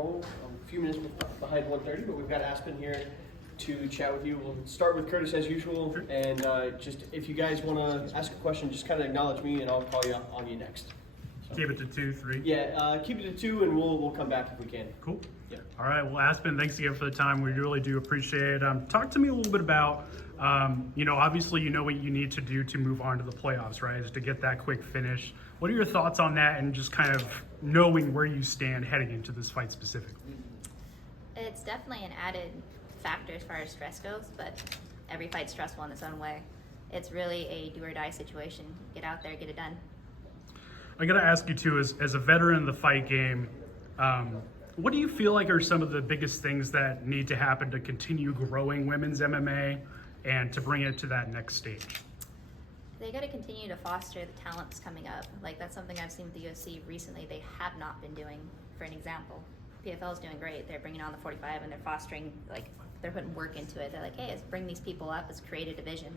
roll. A few minutes behind 1:30, but we've got Aspen here to chat with you. We'll start with Curtis as usual, and just if you guys want to ask a question, just kind of acknowledge me, and I'll call you on you next. So, keep it to 2, 3. Yeah, keep it to 2, and we'll come back if we can. Cool. Yeah. All right. Well, Aspen, thanks again for the time. We really do appreciate it. Talk to me a little bit about, obviously you know what you need to do to move on to the playoffs, right? Is to get that quick finish. What are your thoughts on that, and just kind of knowing where you stand heading into this fight specifically? It's definitely an added factor as far as stress goes, but every fight's stressful in its own way. It's really a do or die situation. Get out there, get it done. I got to ask you too, as a veteran in the fight game, what do you feel like are some of the biggest things that need to happen to continue growing women's MMA and to bring it to that next stage? They got to continue to foster the talents coming up. Like, that's something I've seen with the UFC recently. They have not been doing. For an example, PFL is doing great. They're bringing on the 45 and they're fostering, like, they're putting work into it. They're like, hey, let's bring these people up, let's create a division.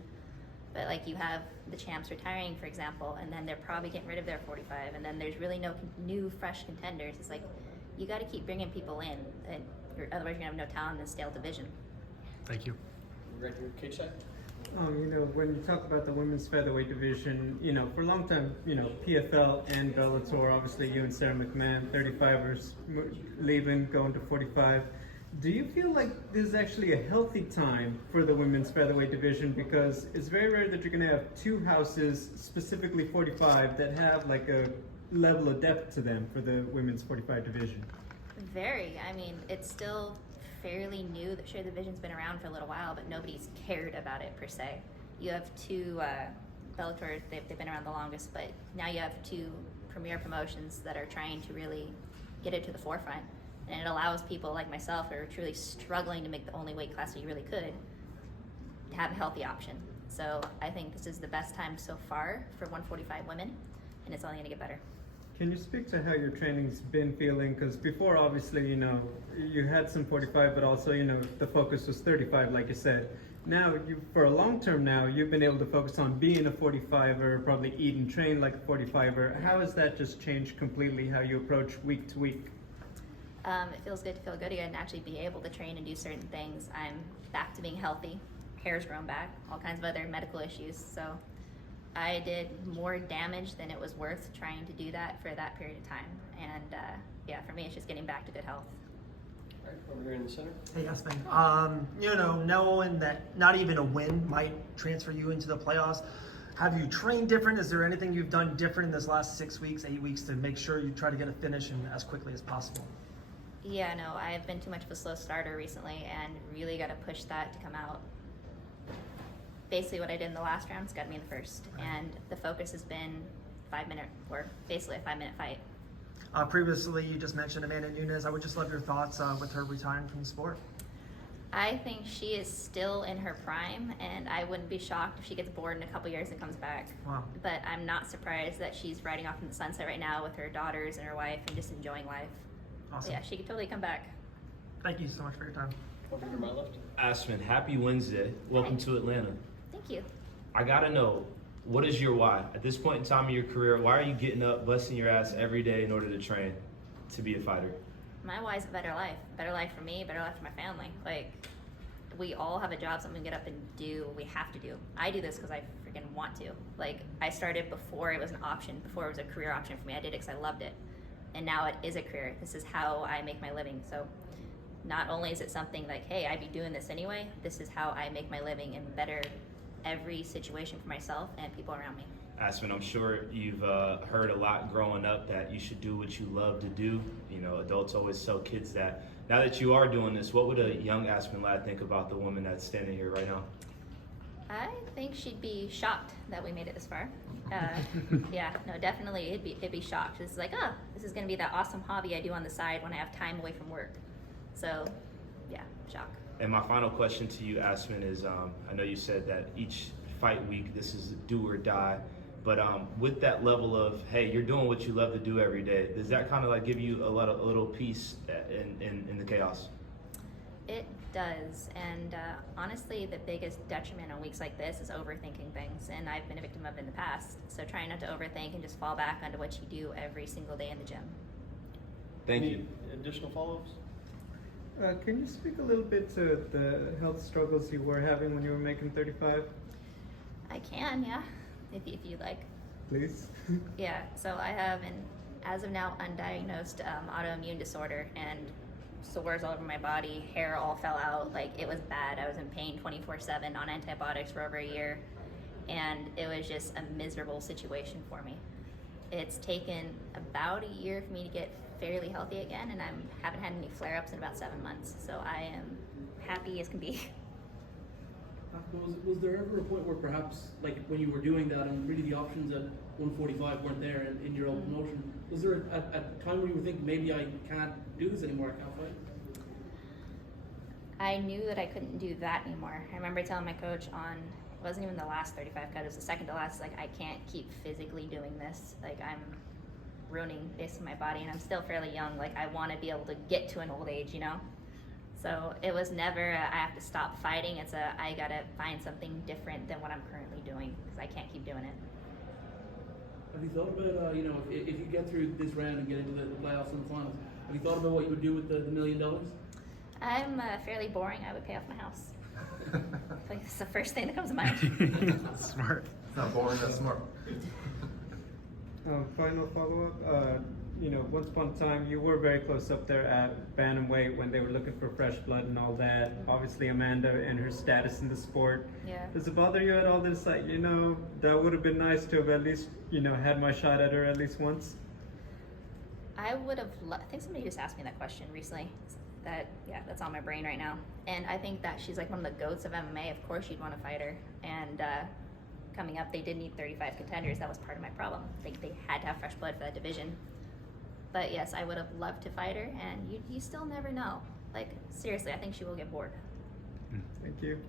But like, you have the champs retiring, for example, and then they're probably getting rid of their 45, and then there's really no new fresh contenders. It's like, you got to keep bringing people in, and otherwise you're gonna have no talent in a stale division. Thank you. Right here, cage side. When you talk about the women's featherweight division, for a long time, PFL and Bellator, obviously you and Sarah McMahon, 35ers leaving, going to 45. Do you feel like this is actually a healthy time for the women's featherweight division? Because it's very rare that you're going to have two houses, specifically 45, that have like a level of depth to them for the women's 45 division. Very. I mean, it's still fairly new. Sure, the division's been around for a little while, but nobody's cared about it per se. You have two Bellator, they've been around the longest, but now you have two premier promotions that are trying to really get it to the forefront. And it allows people like myself who are truly struggling to make the only weight class that you really could to have a healthy option. So I think this is the best time so far for 145 women, and it's only going to get better. Can you speak to how your training's been feeling? Because before, obviously, you had some 45, but also, the focus was 35, like you said. Now, for a long term now, you've been able to focus on being a 45er, probably eat and train like a 45er. How has that just changed completely how you approach week to week? It feels good to feel good again and actually be able to train and do certain things. I'm back to being healthy. Hair's grown back, all kinds of other medical issues. So I did more damage than it was worth trying to do that for that period of time. And for me, it's just getting back to good health. All right, over here in the center. Hey, Aspen. Knowing that not even a win might transfer you into the playoffs, have you trained different? Is there anything you've done different in this last 6 weeks, 8 weeks to make sure you try to get a finish in as quickly as possible? Yeah, no, I've been too much of a slow starter recently and really got to push that to come out. Basically what I did in the last round's got me in the first, and the focus has been 5-minute, or basically a 5-minute fight. Previously, you just mentioned Amanda Nunes. I would just love your thoughts with her retiring from the sport. I think she is still in her prime, and I wouldn't be shocked if she gets bored in a couple years and comes back. Wow. But I'm not surprised that she's riding off in the sunset right now with her daughters and her wife and just enjoying life. Awesome. Yeah, she could totally come back. Thank you so much for your time. Over here to my left. Aspen, happy Wednesday. Welcome Hi. to Atlanta. Thank you. I gotta know, what is your why? At this point in time in your career, why are you getting up, busting your ass every day in order to train to be a fighter? My why is a better life. Better life for me, better life for my family. Like, we all have a job, something we get up and do, we have to do. I do this because I freaking want to. Like, I started before it was an option, before it was a career option for me. I did it because I loved it. And now it is a career. This is how I make my living. So not only is it something like, hey, I'd be doing this anyway, this is how I make my living and better every situation for myself and people around me. Aspen, I'm sure you've heard a lot growing up that you should do what you love to do. Adults always tell kids that. Now that you are doing this, what would a young Aspen Ladd think about the woman that's standing here right now? I think she'd be shocked that we made it this far. Yeah, no, definitely, it'd be shocked. It's like, this is gonna be that awesome hobby I do on the side when I have time away from work. So, yeah, shock. And my final question to you, Aspen, is I know you said that each fight week, this is do or die. But with that level of, hey, you're doing what you love to do every day, does that kind of like give you a little peace in the chaos? It does, and honestly, the biggest detriment on weeks like this is overthinking things, and I've been a victim of it in the past. So trying not to overthink and just fall back onto what you do every single day in the gym. Thank Any you. additional follow-ups? Can you speak a little bit to the health struggles you were having when you were making 35, I can, yeah, if you'd like. please? Yeah, so I have an, as of now, undiagnosed autoimmune disorder and sores all over my body, hair all fell out, like it was bad. I was in pain 24/7 on antibiotics for over a year, and it was just a miserable situation for me. It's taken about a year for me to get fairly healthy again, and I haven't had any flare-ups in about 7 months, so I am happy as can be. Was there ever a point where perhaps, like when you were doing that and really the options at 145 weren't there in your own promotion, was there a time where you were thinking, maybe I can't do this anymore, I can't fight? I knew that I couldn't do that anymore. I remember telling my coach on, it wasn't even the last 35 cut, it was the second to last, like I can't keep physically doing this. Like I'm ruining basically my body, and I'm still fairly young. Like I want to be able to get to an old age, you know? So it was never I have to stop fighting. It's I gotta find something different than what I'm currently doing because I can't keep doing it. Have you thought about, if you get through this round and get into the playoffs and the finals, have you thought about what you would do with the $1 million? I'm fairly boring. I would pay off my house. Like, it's the first thing that comes to mind. Smart. It's not boring, that's smart. Final follow-up. Once upon a time, you were very close up there at bantamweight when they were looking for fresh blood and all that. Obviously, Amanda and her status in the sport. Yeah. Does it bother you at all this, like, that would have been nice to have at least, had my shot at her at least once? I would have. I think somebody just asked me that question recently. That's on my brain right now. And I think that she's like one of the goats of MMA. Of course, you'd want to fight her. And coming up, they did need 35 contenders. That was part of my problem. They had to have fresh blood for that division. But yes, I would have loved to fight her, and you still never know. Like, seriously, I think she will get bored. Thank you.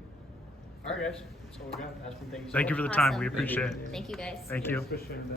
All right, guys. That's all we got. Aspen, thank you so Thank you much. for the time. Awesome. We appreciate it. Thank you, guys. Thank you. Appreciate that.